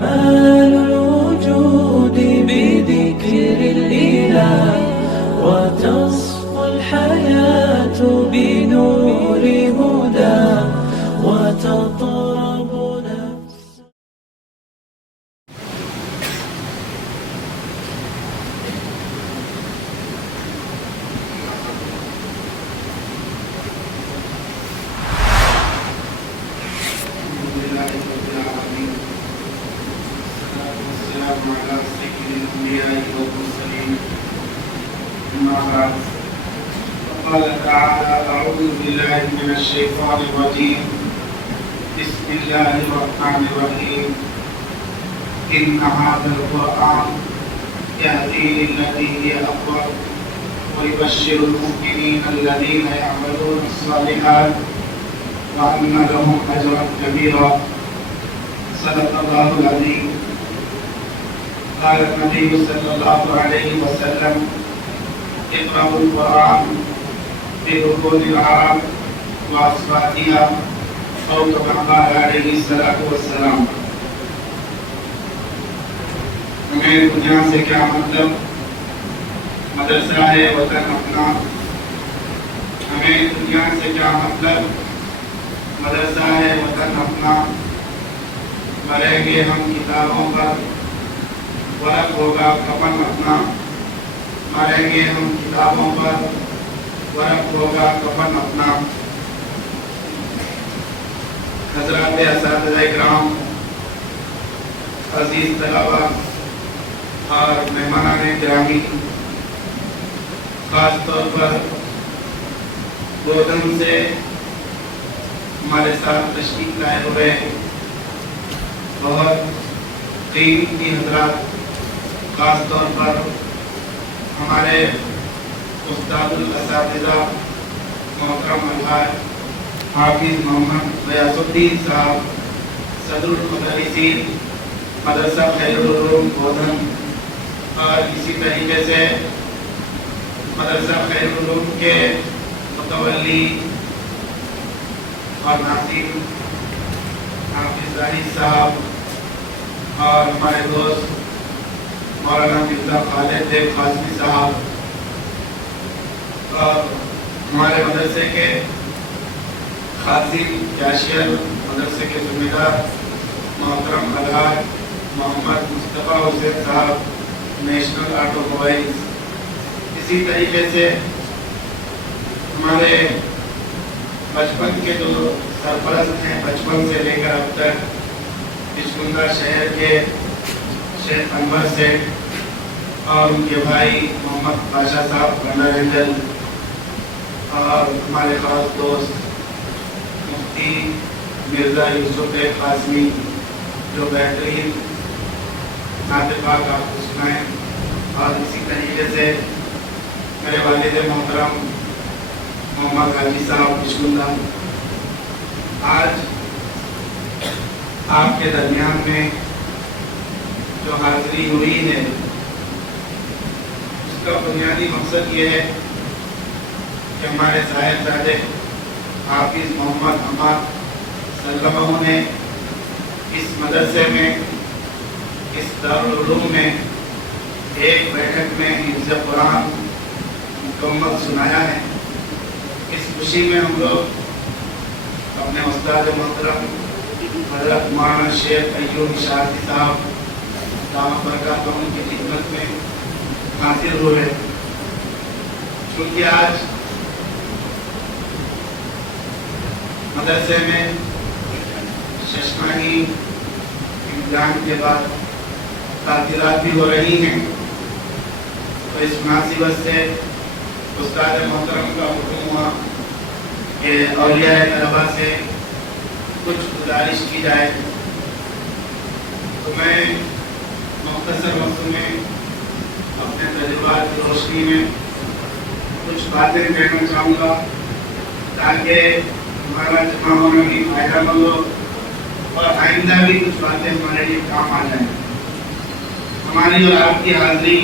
مال الوجود بذكر الإله وتصفو الحياة بنور هدى وتطرب نفس. على سيد الأنبياء والمرسلين أما بعد فقال تعالى أعوذ بالله من الشيطان الرجيم بسم الله الرحمن الرحيم إن هذا القرآن يهدي للتي هي أقوم ويبشر المؤمنين الذين يعملون الصالحات وأن لهم أجرا كبيرا. صدق الله العظيم. قال النبي صلى الله عليه وسلم اقرأوا القرآن بدخول العرب وأصواتها أو كما قال عليه الصلاة والسلام. ہمیں دنیا سے کیا مطلب؟ مدرسہ ہے وطن اپنا. ہمیں دنیا سے کیا مطلب؟ مدرسہ ہے وطن اپنا. مریں گے ہم کتابوں پر، ورق ہوگا کفن اپنا. مریں گے ہم کتابوں پر، ورق ہوگا کفن اپنا. حضرات اساتذہ کرام، عزیز طلباء اور مہمانان گرامی، خاص طور پر گودم سے ہمارے ساتھ تشریف لائے ہوئے بہت قیمتی حضرات، خاص طور پر ہمارے استاد الاساتذہ محترم الحاج حافظ محمد غیاث الدین صاحب، صدر المدرسین مدرسہ خیر العلوم گودھم، اور اسی طریقے سے مدرسہ خیر العلوم کے متولی اور ناظرین حافظ ظاہر صاحب، اور ہمارے دوست مولانا مرزا خالد دیو قاسمی صاحب، اور ہمارے مدرسے کے خادم کیشیئر، مدرسے کے ذمہ دار محترم الحاج محمد مصطفیٰ حسین صاحب، نیشنل آٹو موبائلز. اسی طریقے سے ہمارے بچپن کے جو سرپرست ہیں، بچپن سے لے کر اب تک کشمنگا شہر کے شیخ انور سے، اور ان کے بھائی محمد بادشاہ صاحب گنڈا رینجل، اور ہمارے خاص دوست مفتی مرزا یوسف قاسمی، جو بہترین نعت پاک آپ کو سنائیں. اور اسی طریقے سے میرے والد محترم محمد حاجی صاحب کشمنگا. آج آپ کے درمیان میں جو حاضری ہوئی ہے، اس کا بنیادی مقصد یہ ہے کہ ہمارے صاحبزادے حافظ محمد حماد سلمہ نے اس مدرسے میں، اس دارالعلوم میں ایک بیٹھک میں حفظ قرآن مکمل سنایا ہے. اس خوشی میں ہم لوگ اپنے استاد محترم حضرت مولانا شیخ ایوب اشارتی صاحب دامت برکاتہم کی خدمت میں حاضر ہوئے. چونکہ آج مدرسے میں ششماہی امتحان کے بعد تعطیلات بھی ہو رہی ہیں، تو اس مناسبت سے استاد محترم کا حکم ہوا کہ اولیاء طلبہ سے کچھ گزارش کی جائے. تو میں مختصر وقت میں اپنے تجربات کی روشنی میں کچھ باتیں کہنا چاہوں گا، تاکہ ہمارا جمع ہونا بھی فائدہ مند ہو اور آئندہ بھی کچھ باتیں ہمارے لیے کام آ جائیں. ہماری اور آپ کی حاضری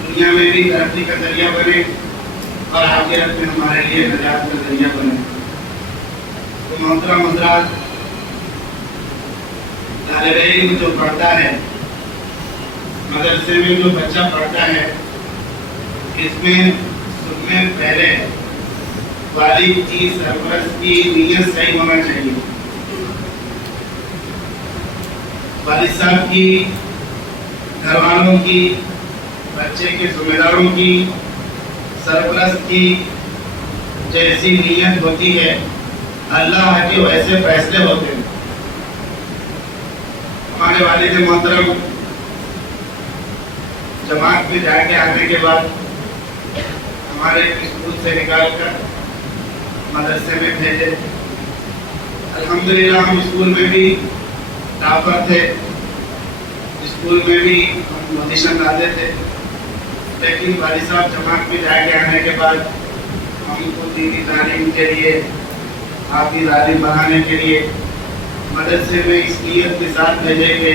دنیا میں بھی ترقی کا ذریعہ بنے اور آخرت میں ہمارے لیے نجات کا ذریعہ بنے. تو محترم حضرات، طالب علم جو پڑھتا ہے، مدرسے میں جو بچہ پڑھتا ہے، اس میں سب میں پہلے والد کی سرپرست کی نیت صحیح ہونا چاہیے. والد صاحب کی، گھر والوں کی، بچے کے ذمہ داروں کی، سرپرست کی جیسی نیت ہوتی ہے، اللہ کے ویسے فیصلے ہوتے ہیں. ہمارے والد محترم جماعت میں جا کے آنے کے بعد ہمارے اسکول سے نکال کر مدرسے میں بھیجے. الحمدللہ ہم اسکول میں بھی ٹاپر تھے، اسکول میں بھی ہم پوزیشن لاتے تھے، لیکن والد صاحب جماعت میں جا کے آنے کے بعد ہم کو دینی تعلیم کے لیے، حافظ عالم بنانے کے لیے مدرسے میں اس نیت کے ساتھ بھیجے کہ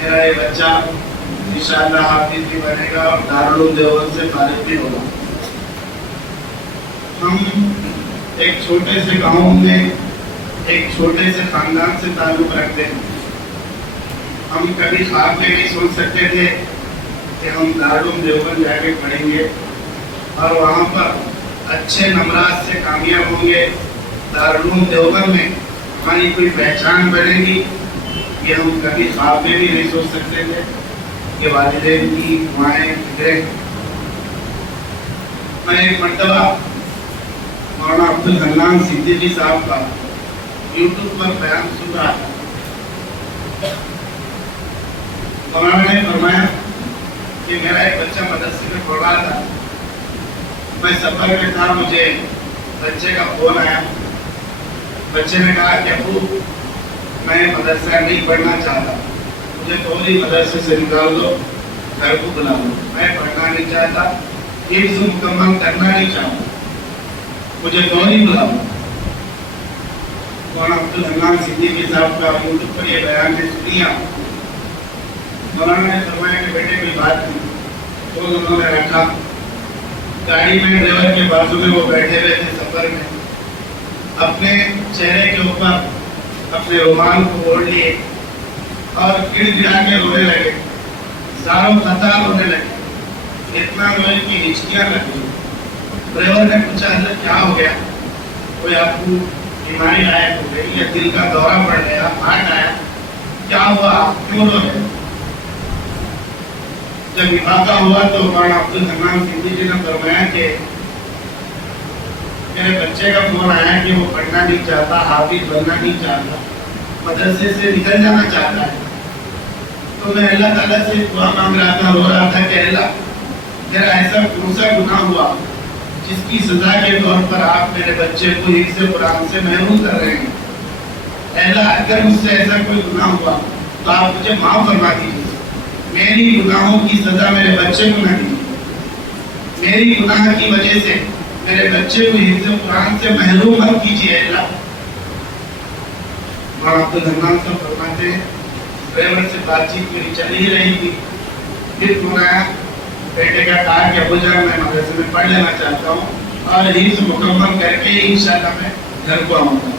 میرا یہ بچہ انشاءاللہ حافظ بھی بنے گا اور دارالعلوم دیوبند سے فارغ بھی ہوگا. ہم ایک چھوٹے سے گاؤں میں ایک چھوٹے سے خاندان سے تعلق رکھتے ہیں. ہم کبھی خواب میں نہیں سوچ سکتے تھے کہ ہم دارالعلوم دیوبند جا کے پڑھیں گے اور وہاں پر اچھے نمرات سے کامیاب ہوں گے. دارالعلوم دیوبند میں ہماری کوئی پہچان بنے گی، یہ ہم کبھی خواب میں بھی نہیں سوچ سکتے تھے. یہ والدین کی دعائیں، فکریں. میں ایک مرتبہ مولانا عبدالحنان صدیقی صاحب کا یوٹیوب پر بیان سن رہا تھا. مولانا نے فرمایا کہ میرا ایک بچہ مدرسے میں پڑھ رہا تھا، میں سفر میں تھا، مجھے بچے کا فون آیا. بچے نے کہا کہ ابو میں مدرسہ نہیں پڑھنا چاہتا، مجھے فوری مدرسے سے نکال دو، گھر کو بلا دو. میں پڑھنا نہیں چاہتا، حفظ مکمل کرنا نہیں چاہتا، مجھے فوری بلا دو. مولانا عبدالحنان صدیقی صاحب کا یوٹیوب پر یہ بیان نے سنیا. مولانا نے فرمایا کہ بیٹے کوئی بات نہیں. تو انہوں نے رکھا گاڑی میں، ڈرائیور کے بازو میں وہ بیٹھے ہوئے تھے سفر میں، اپنے چہرے کے اوپر اپنے رومال کو اوڑھ لیے اور گڑ گڑا کے رونے لگے، زاروں خطا رونے لگے. اتنا روئے کہ ہچکیاں لگی. ڈرائیور نے پوچھا حضرت کیا ہو گیا؟ کوئی آپ کو بیماری عائد ہو گئی یا دل کا دورہ پڑ گیا، ہارٹ آیا، کیا ہوا، کیوں رو رہے؟ جب افاقہ ہوا تو مولانا عبدالحنان صدیقی نے فرمایا کہ میرے بچے کا فون آیا کہ وہ پڑھنا نہیں چاہتا، حافظ بننا نہیں چاہتا، مدرسے سے نکل جانا چاہتا ہے. تو میں اللہ تعالیٰ سے دعا مانگ رہا تھا، رو رہا تھا کہ اللہ میرا ایسا کون سا گناہ ہوا جس کی سزا کے طور پر آپ میرے بچے کو حفظ قرآن سے محروم کر رہے ہیں. اللہ اگر مجھ سے ایسا کوئی گناہ ہوا تو آپ مجھے معاف فرما دیجیے. میری گناہوں کی سزا میرے بچے کو نہ دیجیے. میری گناہ کی وجہ سے میرے بچے کو حفظ قرآن سے محروم مت کیجیے اللہ. مولانا عبدالحنان صاحب فرماتے ہیں ڈرائیور سے بات چیت میری چل ہی رہی تھی، پھر فون آیا. بیٹے کا کہا کہ ابو جان میں مدرسے میں پڑھ لینا چاہتا ہوں اور حفظ مکمل کر کے انشاءاللہ میں گھر کو آؤں گا.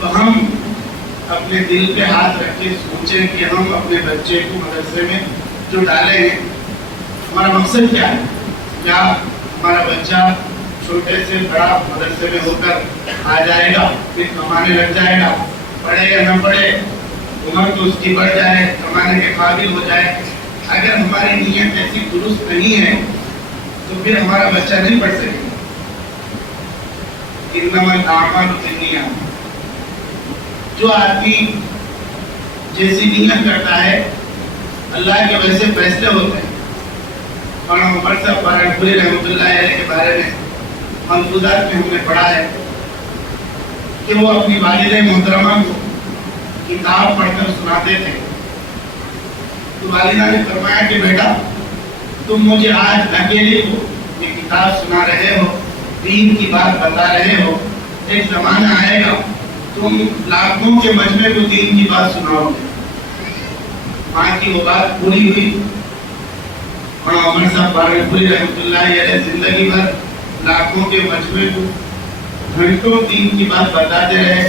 تو ہم اپنے دل پہ ہاتھ رکھ کے سوچیں کہ ہم اپنے بچے کو مدرسے میں جو ڈالے ہیں ہمارا مقصد کیا ہے. کیا ہمارا بچہ چھوٹے سے بڑا مدرسے میں ہو کر آ جائے گا، پھر کمانے لگ جائے گا، پڑھے یا نہ پڑھے، عمر تو اس کی بڑھ جائے، کمانے کے قابل ہو جائے. اگر ہماری نیت ایسی درست نہیں ہے تو پھر ہمارا بچہ نہیں پڑھ سکے گا. انما الاعمال بالنیات. جو آدمی جیسی نیت کرتا ہے اللہ کے ویسے فیصلے ہوتے ہیں. مولانا عمر صاحب پورے رحمۃ اللہ علیہ کے بارے میں ملفوظات میں ہم نے پڑھا ہے کہ وہ اپنی والدہ محترمہ کو کتاب پڑھ کر سناتے تھے. تو والدہ نے فرمایا کہ بیٹا تم مجھے آج اکیلے کو یہ کتاب سنا رہے ہو، دین کی بات بتا رہے ہو، ایک زمانہ آئے گا تم لاکھوں کے مجمع کو دین کی بات سناؤ گے. ماں کی وہ بات پوری ہوئی. مولانا عمر صاحب پوری رحمۃ اللہ علیہ زندگی بھر لاکھوں کے مجمع کو گھنٹوں دین کی بات بتاتے رہے.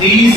30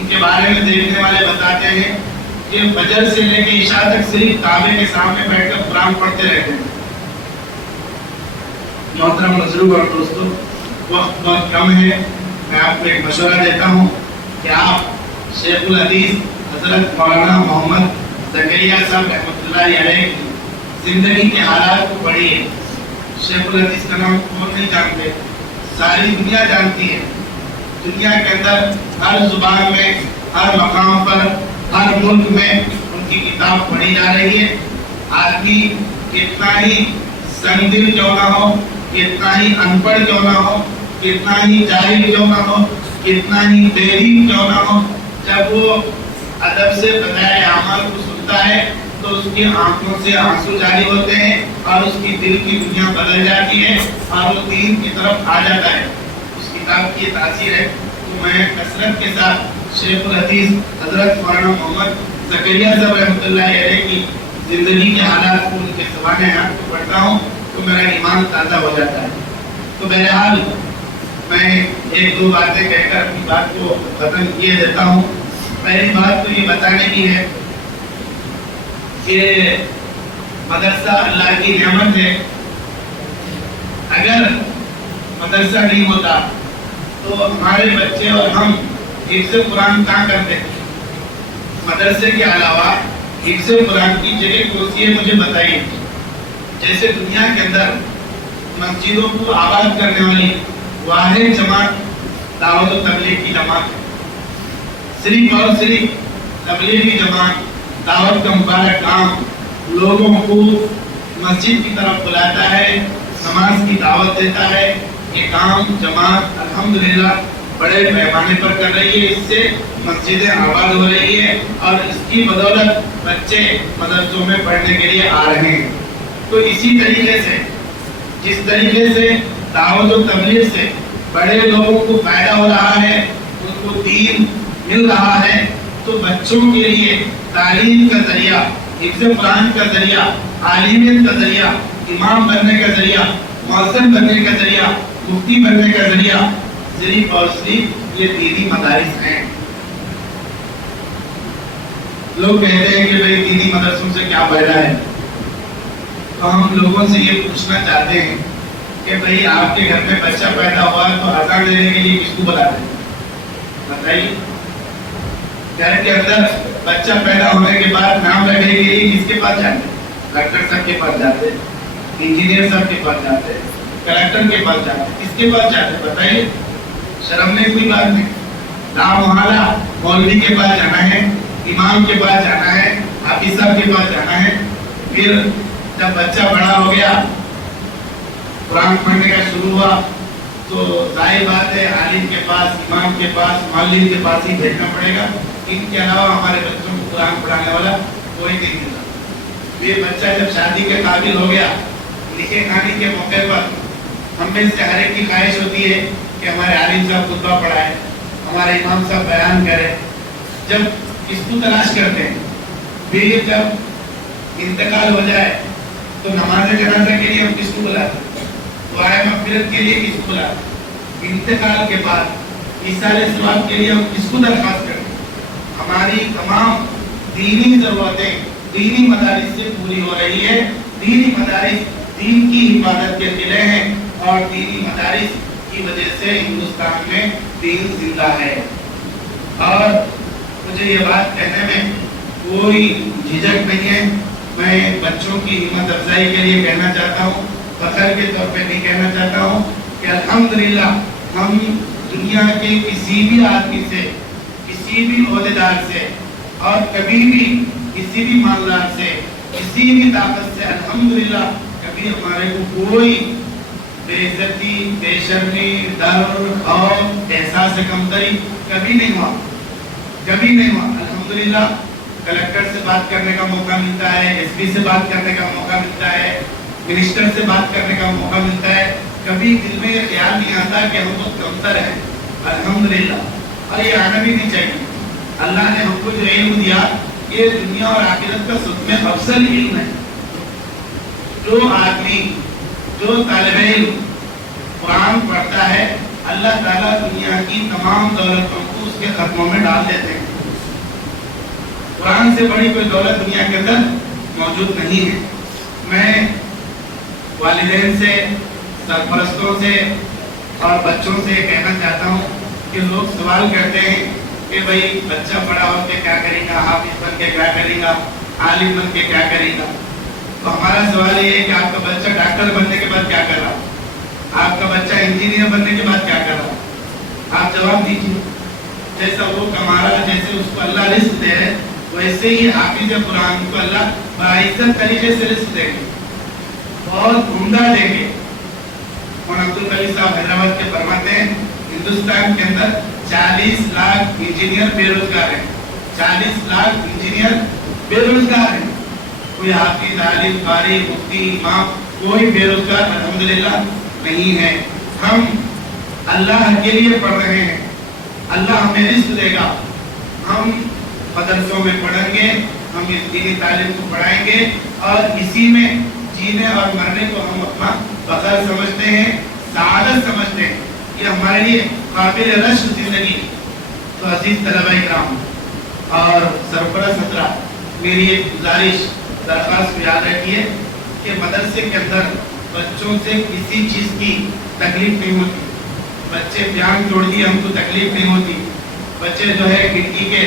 ان کے بارے میں دیکھنے والے بتاتے ہیں کہ فجر سے لے کے عشاء تک صرف کعبے کے سامنے بیٹھ کر قرآن پڑھتے رہتے ہیں۔ محترم مظلوم اور دوستو، وقت بہت کم ہے، میں آپ کو ایک مشورہ دیتا ہوں کہ آپ شیخ الحدیث حضرت مولانا محمد زکریا صاحب رحمۃ اللہ علیہ کی زندگی کے حالات کو پڑھیے۔ شیخ الحدیث کا نام کون نہیں جانتے، ساری دنیا جانتی ہے۔ دنیا کے اندر ہر زبان میں، ہر مقام پر، ہر ملک میں ان کی کتاب پڑھی جا رہی ہے۔ آدمی کتنا ہی سنگ دل کیوں نہ ہو، کتنا ہی ان پڑھ کیوں نہ ہو، کتنا ہی جاہل کیوں نہ ہو، کتنا ہی بےدین کیوں نہ ہو، جب وہ ادب سے بتائے اعمال کو سنتا ہے تو اس کی آنکھوں سے آنسو جاری ہوتے ہیں اور اس کی دل کی دنیا بدل جاتی ہے اور وہ دین کی طرف آ جاتا ہے۔ اس کتاب کی یہ تاثیر ہے۔ تو میں کثرت کے ساتھ شیخ الحدیث حضرت مولانا محمد زکریا صاحب رحمۃ اللہ علیہ کی زندگی کے حالات کو، ان کے زبان حق کو پڑھتا ہوں تو میرا ایمان تازہ ہو جاتا ہے۔ تو بہرحال میں ایک دو باتیں کہہ کر اپنی بات کو ختم کیے دیتا ہوں۔ پہلی بات تو یہ بتانے کی ہے کہ مدرسہ اللہ کی نعمت ہے۔ اگر مدرسہ نہیں ہوتا تو ہمارے بچے اور ہم حفظ قرآن کہاں کرتے ہیں؟ مدرسے کے علاوہ حفظ قرآن کی جگہ کون سی ہے مجھے بتائیے۔ جیسے دنیا کے اندر مسجدوں کو آباد کرنے والی واحد جماعت دعوت و تبلیغ کی جماعت ہے۔ صرف اور صرف تبلیغی جماعت دعوت کا مبارک کام لوگوں کو مسجد کی طرف بلاتا ہے، نماز کی دعوت دیتا ہے۔ یہ کام جماعت الحمدللہ بڑے پیمانے پر کر رہی ہے۔ اس سے مسجدیں آباد ہو رہی ہے اور اس کی بدولت بچے مدرسوں میں پڑھنے کے لیے آ رہے ہیں۔ تو اسی طریقے سے جس طریقے سے دعوت و تبلیغ سے بڑے لوگوں کو فائدہ ہو رہا ہے، ان کو دین مل رہا ہے، تو بچوں کے لیے تعلیم کا ذریعہ، حفظ قرآن کا ذریعہ، عالمیت کا ذریعہ، امام بننے کا ذریعہ، مؤذن بننے کا ذریعہ، مفتی بننے کا ذریعہ صرف اور صرف یہ دینی مدارس ہیں۔ لوگ کہتے ہیں کہ بھئی دینی مدرسوں سے کیا فائدہ ہے؟ تو ہم لوگوں سے یہ پوچھنا چاہتے ہیں کہ بھئی آپ کے گھر میں بچہ پیدا ہوا تو اذان دینے کے لیے کس کو بلاتے ہیں؟ بتائیے۔ گھر کے اندر بچہ پیدا ہونے کے بعد نام رکھنے کے لیے کس کے پاس جاتے ہیں؟ ڈاکٹر صاحب کے پاس جاتے ہیں، انجینئر صاحب کے پاس جاتے ہیں، کلیکٹر کے پاس جاتے ہیں، کس کے پاس جاتے ہیں؟ بتائیے۔ شرم نہیں کوئی بات نہیں۔ نام محالہ مولوی کے پاس جانا ہے، امام کے پاس جانا ہے، حافظ صاحب کے پاس جانا ہے۔ پھر جب بچہ بڑا ہو گیا، قرآن پڑھنے کا شروع ہوا، تو ظاہر بات ہے عالم کے پاس، امام کے پاس، معلم کے پاس ہی بھیجنا پڑے گا۔ ان کے علاوہ ہمارے بچوں کو قرآن پڑھانے والا کوئی نہیں ملا۔ یہ بچہ جب شادی کے قابل ہو گیا، نکاح کھانے کے موقع پر ہم میں سے ہر ایک کی خواہش ہوتی ہے کہ ہمارے عالم صاحب خطبہ پڑھائیں، ہمارے امام صاحب بیان کریں۔ جب اس کو تلاش کرتے ہیں، پھر جب انتقال ہو جائے تو نماز جنازہ کے لیے ہم کس کو بلاتے ہیں؟ دعائے مغفرت کے لیے کس کو بلاتے ہیں؟ انتقال کے بعد ایثار ثواب کے لیے ہم کس کو درخواست کرتے ہیں؟ ہماری تمام دینی ضرورتیں دینی مدارس سے پوری ہو رہی ہے۔ دینی مدارس دین کی حفاظت کے قلعے ہیں اور دینی مدارس کی وجہ سے ہندوستان میں دین زندہ ہے۔ اور مجھے یہ بات کہنے میں کوئی جھجک نہیں ہے۔ میں بچوں کی ہمت افزائی کے لیے کہنا چاہتا ہوں، فخر کے طور پہ نہیں کہنا چاہتا ہوں کہ الحمدللہ ہم دنیا کے کسی بھی آدمی سے، کسی بھی عہدیدار سے اور کبھی بھی کسی بھی مالدار سے، کسی بھی طاقت سے الحمدللہ کبھی ہمارے کو کوئی بے عزتی، بے شرمی، ڈر، خوف، احساس کمتری کبھی نہیں ہوا، کبھی نہیں ہوا۔ الحمدللہ کلیکٹر سے بات کرنے کا موقع ملتا ہے، ایس پی سے بات کرنے کا موقع ملتا ہے، منسٹر سے بات کرنے کا موقع ملتا ہے۔ کبھی دل میں یہ خیال نہیں آتا کہ ہم بہت کمتر ہیں، الحمدللہ۔ اور یہ آنا بھی نہیں چاہیے۔ اللہ نے ہم کو جو علم دیا، یہ دنیا اور آخرت کا سب میں افضل علم ہے۔ جو آدمی، جو طالب علم قرآن پڑھتا ہے، اللہ تعالیٰ دنیا کی تمام دولتوں کو اس کے ختموں میں ڈال دیتے ہیں۔ قرآن سے بڑی کوئی دولت دنیا کے اندر موجود نہیں ہے۔ میں والدین سے، سرپرستوں سے اور بچوں سے کہنا چاہتا ہوں کہ لوگ سوال کرتے ہیں کہ بھائی بچہ بڑا ہو کے کیا کرے گا، حافظ بن کے کیا کرے گا، عالم بن کے کیا کرے گا۔ تو ہمارا سوال یہ ہے کہ آپ کا بچہ ڈاکٹر بننے کے بعد کیا کر رہا، آپ کا بچہ انجینئر بننے کے بعد کیا کر رہا، آپ جواب دیجیے۔ جیسا وہ کما رہا، جیسے اس کو اللہ رزق دے رہے، ویسے ہی حافظ قرآن کو اللہ باعزت طریقے سے رزق دیں گے، بہت عمدہ دیں گے۔ مولانا عبدالقوی صاحب حیدرآباد کے فرماتے ہیں ہندوستان کے اندر 40 لاکھ انجینئر بے روزگار ہیں، 40 لاکھ انجینئر بے روزگار ہیں۔ کوئی حافظ، عالم، قاری، مفتی، امام کوئی بے روزگار الحمدللہ نہیں ہے۔ ہم اللہ کے لیے پڑھ رہے ہیں، اللہ ہمیں رزق دے گا۔ ہم مدرسوں میں پڑھیں گے، ہم اس دینی تعلیم کو پڑھائیں گے اور اسی میں جینے اور مرنے کو ہم اپنا فخر سمجھتے ہیں، سعادت سمجھتے ہیں، یہ ہمارے لیے قابل رشک زندگی۔ تو عزیز طلبہ اکرام اور سرپرست حضرات، میری ایک گزارش درخواست کو یاد رکھیے کہ مدرسے کے اندر بچوں سے کسی چیز کی تکلیف نہیں ہوتی۔ بچے پیان توڑ دیے، ہم کو تکلیف نہیں ہوتی۔ بچے جو ہے کھڑکی کے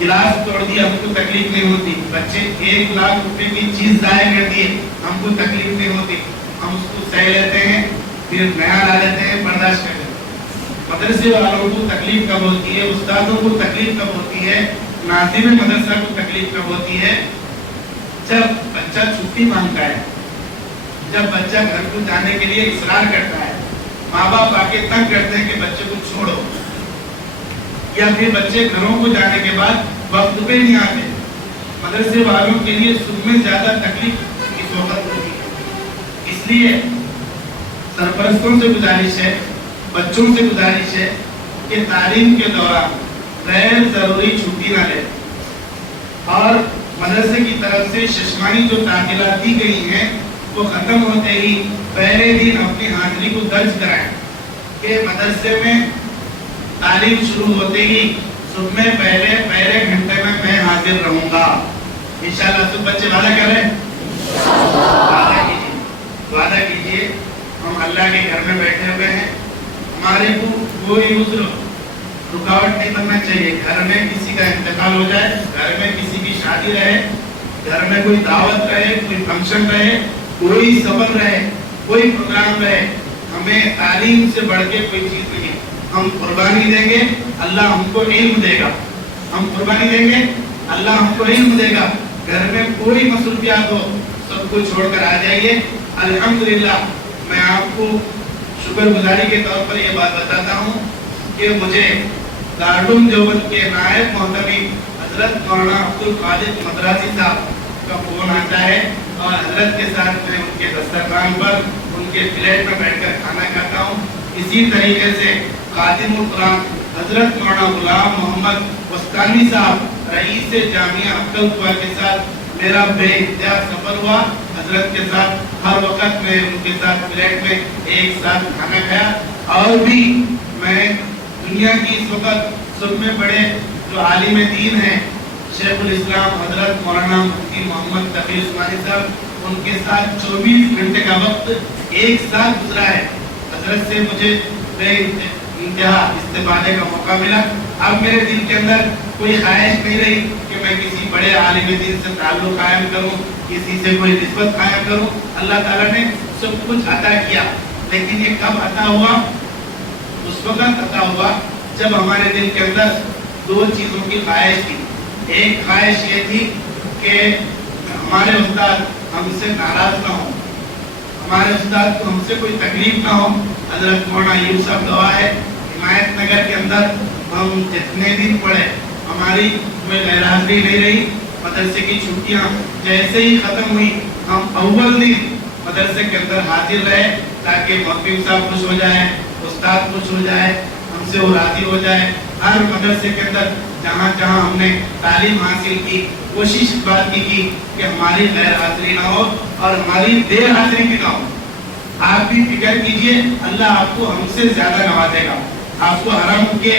گلاس توڑ دیے، ہم کو تکلیف نہیں ہوتی۔ بچے 1 لاکھ روپے کی چیز ضائع کر دیے، ہم کو تکلیف نہیں ہوتی۔ ہم اس کو سہ لیتے ہیں، پھر نیا لا لیتے ہیں، برداشت کر لیتے ہیں۔ مدرسے والوں کو تکلیف کب ہوتی ہے، استادوں کو تکلیف کب ہوتی ہے، ناظرین مدرسہ کو تکلیف کب ہوتی ہے؟ جب بچہ چھٹی مانگتا ہے، جب بچہ گھر کو جانے کے لیے اصرار کرتا ہے، ماں باپ آ کے تنگ کرتے ہیں کہ بچے کو چھوڑو، یا پھر بچے گھروں کو جانے کے بعد وقت پہ نہیں آتے۔ مدرسے والوں کے لیے سب میں زیادہ تکلیف اس وقت ہوتی ہے۔ اس لیے سرپرستوں سے گزارش ہے، بچوں سے گزارش ہے کہ تعلیم کے دوران غیر ضروری چھٹی نہ لیں، اور مدرسے کی طرف سے ششمانی جو تعطیلات دی گئی ہیں وہ ختم ہوتے ہی پہلے دن اپنی حاضری کو درج کرائیں کہ مدرسے میں تعلیم شروع ہوتے ہی صبح میں پہلے گھنٹے میں حاضر رہوں گا۔ انشاءاللہ سب بچے وعدہ کر رہے ہیں، وعدہ کیجئے۔ ہم اللہ کے گھر میں بیٹھے ہوئے ہیں، ہمارے کو کوئی عذر رکاوٹ نہیں بننا چاہیے۔ گھر میں کسی کا انتقال ہو جائے، گھر میں کسی کی شادی رہے، گھر میں کوئی دعوت رہے، کوئی فنکشن رہے، کوئی سفر رہے، کوئی پروگرام رہے، ہمیں تعلیم سے بڑھ کے کوئی چیز نہیں۔ ہم قربانی دیں گے، اللہ ہم کو علم دے گا۔ ہم قربانی دیں گے، اللہ ہم کو علم دے گا۔ گھر میں کوئی مصروفیات ہو، سب کو چھوڑ کر آ جائیے۔ الحمدللہ میں آپ کو شکر گزاری کے طور پر یہ بات بتاتا ہوں کہ مجھے دارالعلوم دیوبند کے نائب محتمی حضرت مولانا عبدالقادر مدراسی صاحب کا فون آتا ہے، اور حضرت کے ساتھ میں ان کے دسترخوان پر ان کے فلیٹ میں بیٹھ کر کھانا کھاتا ہوں۔ اسی طریقے سے خادم القرآن حضرت مولانا غلام محمد وسطانی صاحب رئیس جامعہ عبدالقوہ کے ساتھ میرا بے انتہا سفر ہوا۔ حضرت کے ساتھ ہر وقت میں ان کے ساتھ فلیٹ میں ایک ساتھ کھانا کھایا، اور بھی میں دنیا کی اس وقت سب میں بڑے جو عالم دین ہیں شیخ الاسلام حضرت مولانا مفتی محمد تقی عثمانی صاحب، ان کے ساتھ 24 گھنٹے کا وقت ایک ساتھ گزرا ہے۔ حضرت سے مجھے بے انتہا استفادے کا موقع ملا۔ اب میرے دل کے اندر کوئی خواہش نہیں رہی کہ میں کسی بڑے عالم دین سے تعلق قائم کروں، کسی سے کوئی نسبت قائم کروں۔ اللہ تعالیٰ نے سب کچھ عطا کیا، لیکن یہ کب عطا ہوا؟ اس وقت عطا ہوا جب ہمارے دل کے اندر 2 چیزوں کی خواہش تھی۔ ایک خواہش یہ تھی کہ ہمارے استاد ہم سے ناراض نہ ہوں، ہمارے استاد کو ہم سے کوئی تکلیف نہ ہو۔ حضرت مولانا یوسف گواہ ہے، حمایت نگر کے اندر ہم جتنے دن پڑھے ہماری کوئی غیر حاضری نہیں رہی۔ مدرسے کی چھٹیاں جیسے ہی ختم ہوئی ہم اول دن مدرسے کے اندر حاضر رہے تاکہ محتم صاحب خوش ہو جائے، استاد خوش ہو جائے، ہم سے وہ راضی ہو جائے۔ ہر مدرسے کے اندر جہاں جہاں ہم نے تعلیم حاصل کی کوشش بات کی کہ ہماری غیر حاضری نہ ہو اور ہماری دیر حاضری بھی نہ ہو۔ آپ بھی فکر کیجئے، اللہ آپ کو ہم سے زیادہ نوازے گا۔ آپ کو حرم کے